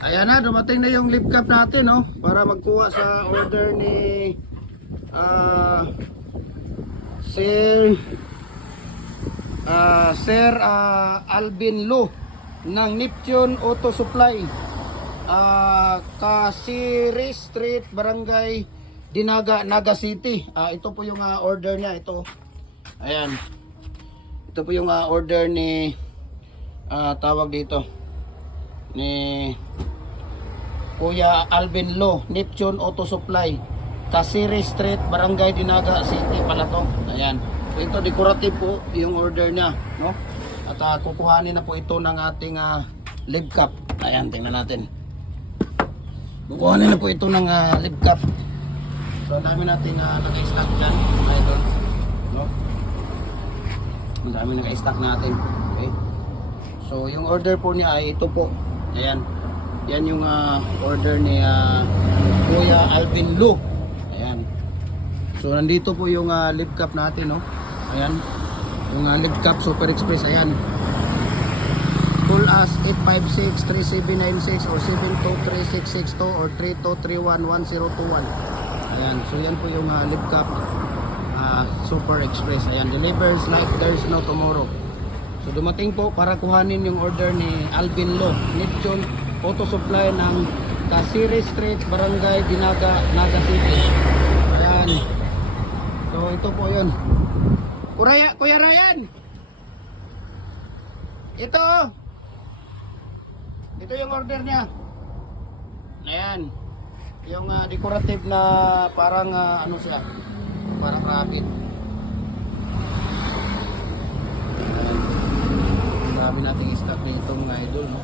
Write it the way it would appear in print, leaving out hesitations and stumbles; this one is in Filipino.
Ayan na, dumating na yung lift cap natin, no? Para magkuha sa order ni Sir Alvin Lo ng Neptune Auto Supply, Kasiri Street, Barangay Dinaga, Naga City. Ito po yung order niya, ito. Ayan. Ito po yung order ni tawag dito ni Kuya Alvin Lo, Neptune Auto Supply, Kasiri Street, Barangay Dinaga City pala to. Ayan. So ito decorative po yung order niya, no? At kukuhanin na po ito ng ating lift cap. Ayan, tingnan natin. Kukuhanin na po ito ng lift cap. So ang dami natin naka-stock dyan, ito, no? Ang dami naka-stock natin. Okay. So yung order po niya ay ito po. Ayan. Yan yung order ni Kuya Alvin Lo. Ayan. So nandito po yung lift cap natin, no. Ayan. Yung lift cap Super Express. Ayan. Call us 856-3796 or 723-662 or 3231-1021. Ayan. So yan po yung lift cap Super Express. Ayan. Delivers like there's no tomorrow. So dumating po para kuhanin yung order ni Alvin Lo, Neptune Auto Supply ng Kasiri Street, Barangay Dinaga, Naga City. Ayan. So ito po yun. Kuya Ryan! Ito yung order niya. Ayan. Yung decorative na parang ano siya, parang rabbit. Ayan. Sabi natin i-stock na itong mga idol, no?